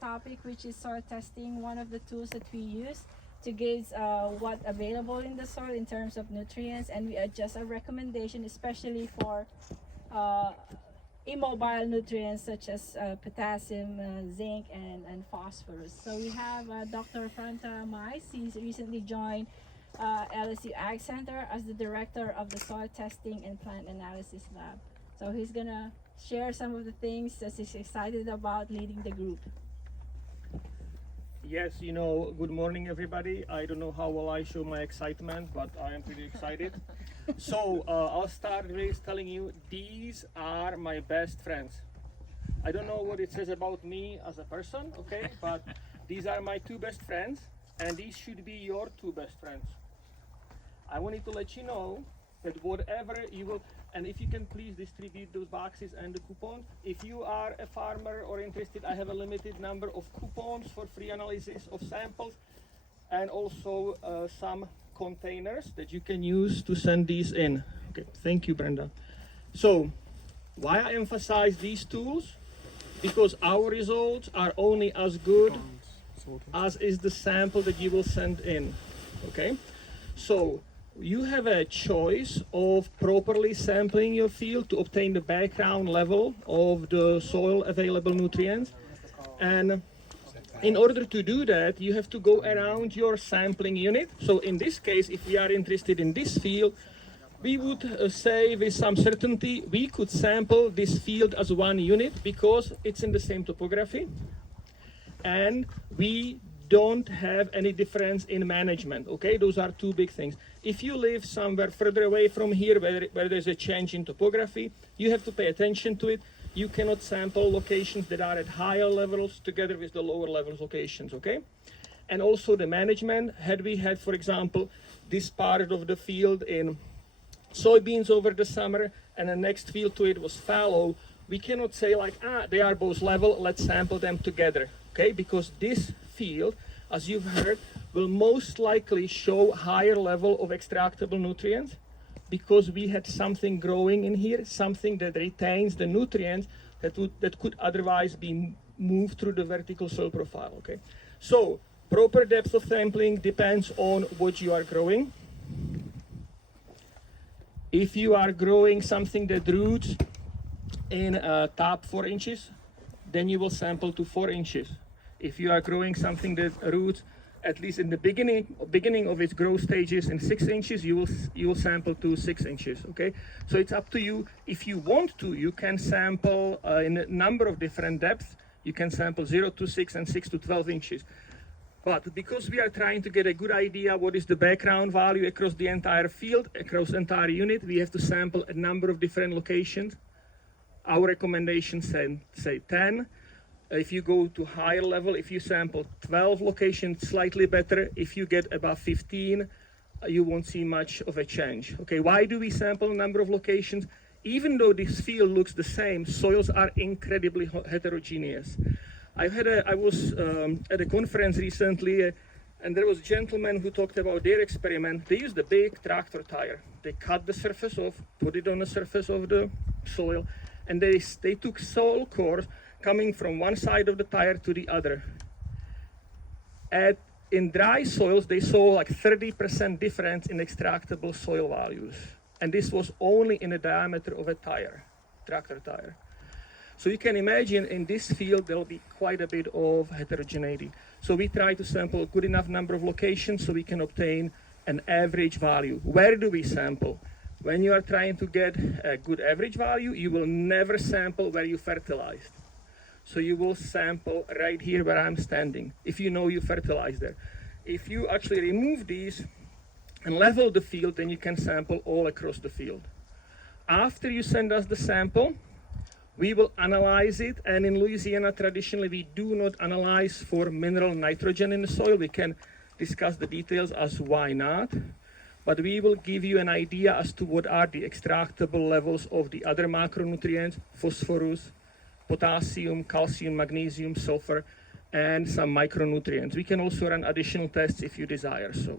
topic, which is soil testing, one of the tools that we use to gauge what available in the soil in terms of nutrients, and we adjust our recommendation, especially for immobile nutrients such as potassium, zinc, and phosphorus. So we have Dr. Franta Majs. He's recently joined LSU AgCenter as the director of the soil testing and plant analysis lab. So he's gonna share some of the things that he's excited about leading the group. Yes, good morning everybody. I don't know how will I show my excitement, but I am pretty excited. So I'll start with telling you these are my best friends. I don't know what it says about me as a person, okay, but these are my two best friends, and these should be your two best friends. I wanted to let you know that whatever you will, and if you can please distribute those boxes and the coupons. If you are a farmer or interested, I have a limited number of coupons for free analysis of samples, and also some containers that you can use to send these in. Okay, thank you, Brenda. So, why I emphasize these tools? Because our results are only as good as is the sample that you will send in. Okay, so you have a choice of properly sampling your field to obtain the background level of the soil available nutrients, and in order to do that, you have to go around your sampling unit. So in this case, if we are interested in this field, we would say with some certainty we could sample this field as one unit because it's in the same topography, and we don't have any difference in management. Okay, those are two big things. If you live somewhere further away from here where there's a change in topography, you have to pay attention to it. You cannot sample locations that are at higher levels together with the lower levels locations, okay? And also the management, had we had, for example, this part of the field in soybeans over the summer and the next field to it was fallow, we cannot say like, they are both level, let's sample them together, okay? Because this field, as you've heard, will most likely show higher level of extractable nutrients, because we had something growing in here, something that retains the nutrients that could otherwise be moved through the vertical soil profile, okay? So, proper depth of sampling depends on what you are growing. If you are growing something that roots in top 4 inches, then you will sample to 4 inches. If you are growing something that roots at least in the beginning of its growth stages in 6 inches, you will sample to 6 inches, okay? So it's up to you. If you want to, you can sample in a number of different depths. You can sample 0 to 6 and 6 to 12 inches. But because we are trying to get a good idea what is the background value across the entire field, across the entire unit, we have to sample a number of different locations. Our recommendations say 10. If you go to higher level, if you sample 12 locations, slightly better. If you get above 15, you won't see much of a change. Okay, why do we sample a number of locations? Even though this field looks the same, soils are incredibly heterogeneous. I was at a conference recently, and there was a gentleman who talked about their experiment. They used a big tractor tire. They cut the surface off, put it on the surface of the soil, and they took soil cores coming from one side of the tire to the other. In dry soils, they saw like 30% difference in extractable soil values. And this was only in the diameter of a tire, tractor tire. So you can imagine in this field, there'll be quite a bit of heterogeneity. So we try to sample a good enough number of locations so we can obtain an average value. Where do we sample? When you are trying to get a good average value, you will never sample where you fertilized. So you will sample right here where I'm standing, if you know you fertilize there. If you actually remove these and level the field, then you can sample all across the field. After you send us the sample, we will analyze it, and in Louisiana, traditionally, we do not analyze for mineral nitrogen in the soil. We can discuss the details as why not, but we will give you an idea as to what are the extractable levels of the other macronutrients, phosphorus, potassium, calcium, magnesium, sulfur, and some micronutrients. We can also run additional tests if you desire so.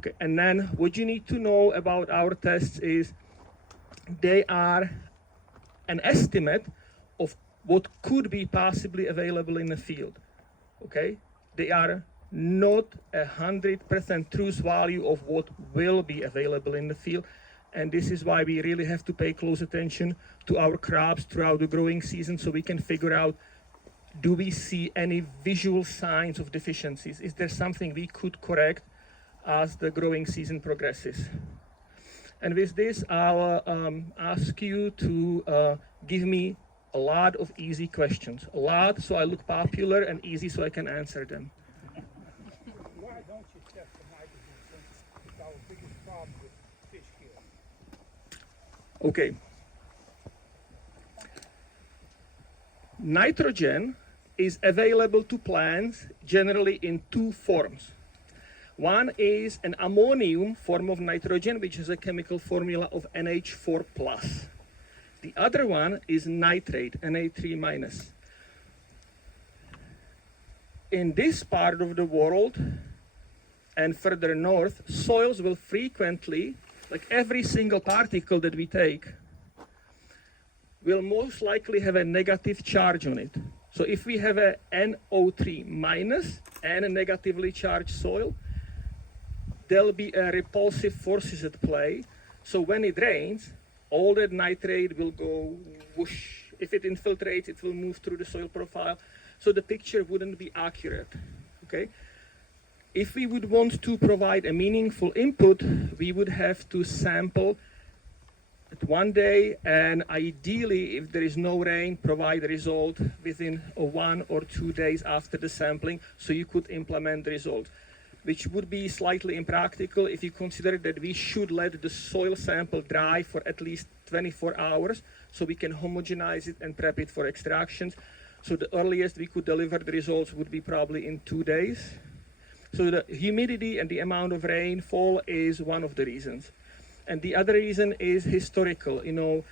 Okay, and then what you need to know about our tests is they are an estimate of what could be possibly available in the field. Okay, they are not 100% truth value of what will be available in the field, and this is why we really have to pay close attention to our crops throughout the growing season, so we can figure out, do we see any visual signs of deficiencies? Is there something we could correct as the growing season progresses? And with this, I'll ask you to give me a lot of easy questions. A lot, so I look popular, and easy, so I can answer them. Why don't you test the nitrogen, since it's our biggest problem with fish kill? Okay. Nitrogen is available to plants generally in two forms. One is an ammonium form of nitrogen, which is a chemical formula of NH4+. The other one is nitrate, Na3-. In this part of the world and further north, soils will frequently, like every single particle that we take, will most likely have a negative charge on it. So if we have a NO3- and a negatively charged soil, there'll be a repulsive forces at play. So when it rains, all that nitrate will go whoosh. If it infiltrates, it will move through the soil profile. So the picture wouldn't be accurate, okay? If we would want to provide a meaningful input, we would have to sample at one day, and ideally, if there is no rain, provide the result within 1 or 2 days after the sampling, so you could implement the result, which would be slightly impractical if you consider that we should let the soil sample dry for at least 24 hours, so we can homogenize it and prep it for extractions. So the earliest we could deliver the results would be probably in 2 days. So the humidity and the amount of rainfall is one of the reasons. And the other reason is historical. You know,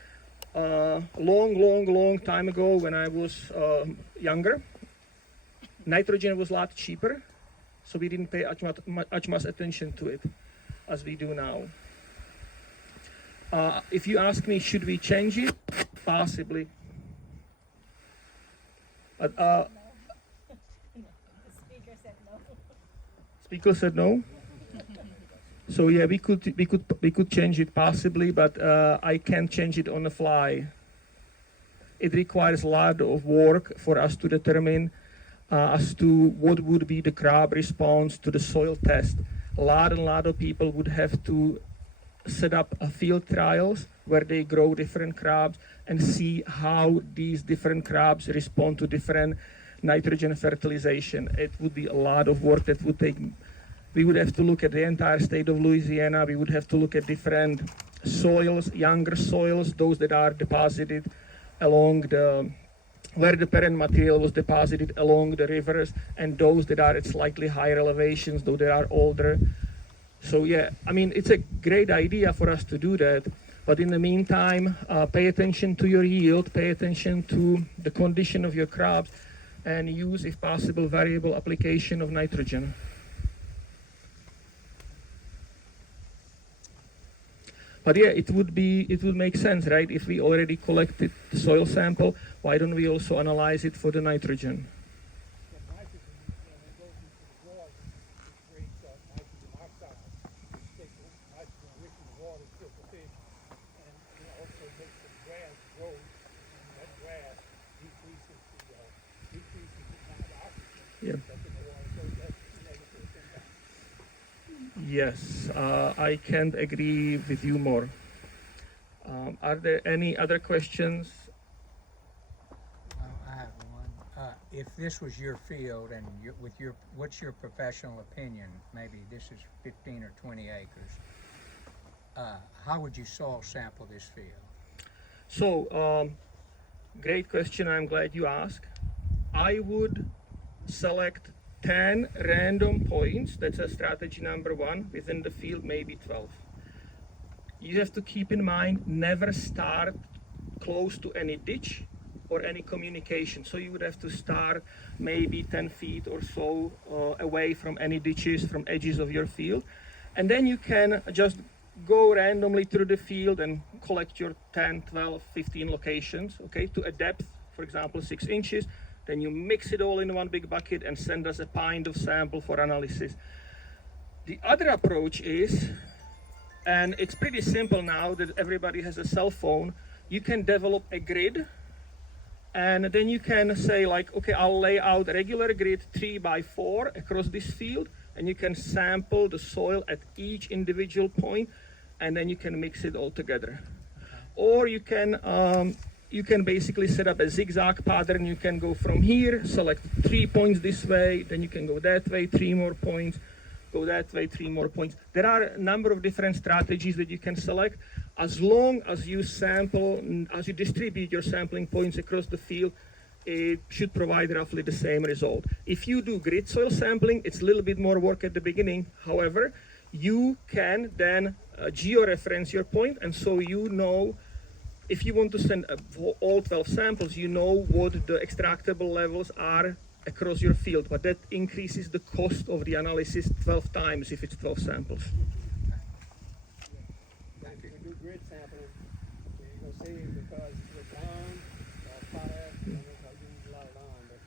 long time ago, when I was younger, nitrogen was a lot cheaper, so we didn't pay much attention to it as we do now. If you ask me, should we change it? Possibly. The speaker said no. Speaker said no. So yeah, we could change it possibly, but I can't change it on the fly. It requires a lot of work for us to determine as to what would be the crop response to the soil test. A lot of people would have to set up field trials where they grow different crops and see how these different crops respond to different nitrogen fertilization. It would be a lot of work that would take. We would have to look at the entire state of Louisiana. We would have to look at different soils, younger soils, those that are deposited along where the parent material was deposited along the rivers, and those that are at slightly higher elevations, though they are older. So yeah, I mean, it's a great idea for us to do that, but in the meantime, pay attention to your yield, pay attention to the condition of your crops, and use, if possible, variable application of nitrogen. But yeah, it would make sense, right? If we already collected the soil sample, why don't we also analyze it for the nitrogen? The nitrogen, when it goes into the water, it creates nitrogen oxide, which takes nitrogen rich in the water, kills the fish, and it also makes the grass grow, and that grass decreases the amount of oxygen Yeah. that's in the water, so that's negative impact. Yes, I can't agree with you more. Are there any other questions? Well, I have one. If this was your field and what's your professional opinion? Maybe this is 15 or 20 acres. How would you soil sample this field? So, great question. I'm glad you asked. I would select 10 random points. That's a strategy number 1 within the field, maybe 12. You have to keep in mind, never start close to any ditch or any communication. So you would have to start maybe 10 feet or so away from any ditches, from edges of your field. And then you can just go randomly through the field and collect your 10, 12, 15 locations, okay, to a depth for example 6 inches, then you mix it all in one big bucket and send us a pint of sample for analysis. The other approach is, and it's pretty simple now that everybody has a cell phone, you can develop a grid, and then you can say like, okay, I'll lay out a regular grid 3 by 4 across this field, and you can sample the soil at each individual point, and then you can mix it all together. Or you can basically set up a zigzag pattern. You can go from here, select 3 points this way, then you can go that way, 3 more points, go that way, 3 more points. There are a number of different strategies that you can select, as long as you sample, as you distribute your sampling points across the field, it should provide roughly the same result. If you do grid soil sampling, it's a little bit more work at the beginning. However, you can then georeference your point, and so you know, if you want to send all 12 samples, you know what the extractable levels are across your field, but that increases the cost of the analysis 12 times if it's 12 samples. If you do grid sampling, you're going to save because with lawn or potash, I don't know if I use a lot of lawn, but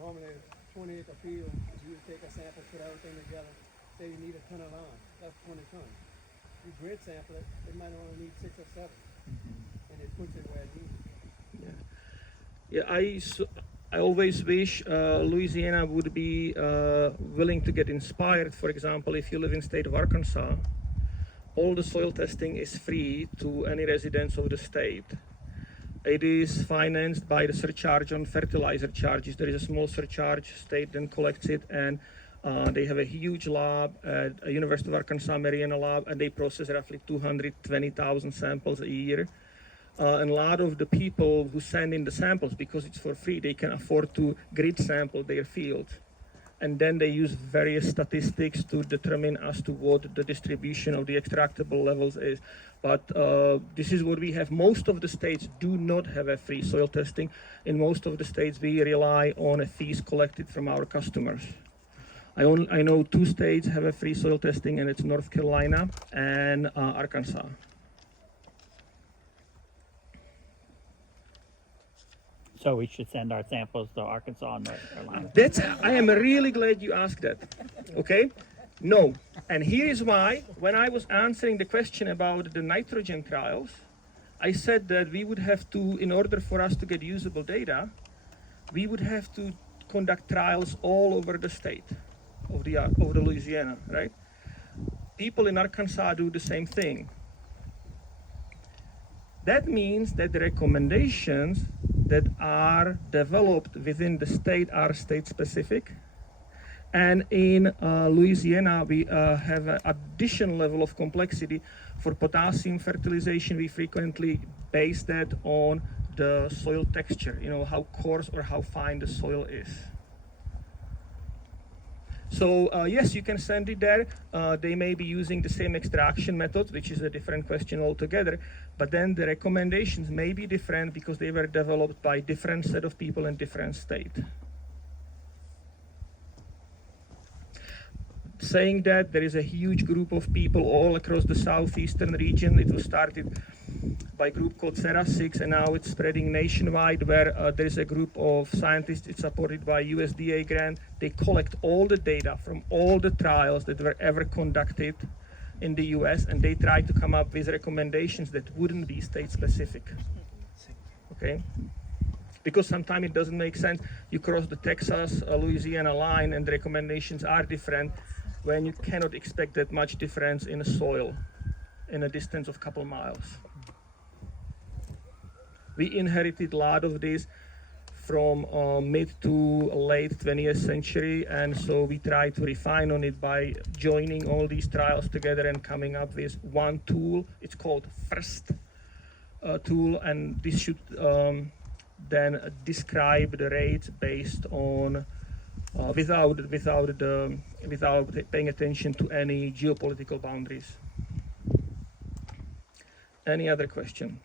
normally 20-acre field, you take a sample, put everything together, say you need a ton of lawn, that's 20 tons. You grid sample it, it might only need 6 or 7, and it puts it where it needs it. Yeah, I always wish Louisiana would be willing to get inspired. For example, if you live in the state of Arkansas, all the soil testing is free to any residents of the state. It is financed by the surcharge on fertilizer charges. There is a small surcharge, state then collects it, and they have a huge lab at University of Arkansas Mariana lab, and they process roughly 220,000 samples a year. And a lot of the people who send in the samples, because it's for free, they can afford to grid sample their field. And then they use various statistics to determine as to what the distribution of the extractable levels is. But this is what we have. Most of the states do not have a free soil testing. In most of the states, we rely on a fees collected from our customers. I know 2 states have a free soil testing, and it's North Carolina and Arkansas. So we should send our samples to Arkansas and North Carolina. I am really glad you asked that. Okay? No. And here is why. When I was answering the question about the nitrogen trials, I said that we would have to, in order for us to get usable data, we would have to conduct trials all over the state of the Louisiana, right? People in Arkansas do the same thing. That means that the recommendations that are developed within the state are state specific. And in Louisiana, we have an additional level of complexity. For potassium fertilization, we frequently base that on the soil texture, how coarse or how fine the soil is. So yes, you can send it there. They may be using the same extraction method, which is a different question altogether. But then the recommendations may be different because they were developed by different set of people in different states. Saying that, there is a huge group of people all across the southeastern region. It was started by a group called Sera6, and now it's spreading nationwide, where there is a group of scientists. It's supported by USDA grant. They collect all the data from all the trials that were ever conducted in the US, and they try to come up with recommendations that wouldn't be state specific. Okay? Because sometimes it doesn't make sense. You cross the Texas-Louisiana line and the recommendations are different when you cannot expect that much difference in the soil in a distance of a couple miles. We inherited a lot of this from mid to late 20th century, and so we try to refine on it by joining all these trials together and coming up with one tool. It's called FIRST tool, and this should then describe the rates based on without paying attention to any geopolitical boundaries. Any other question?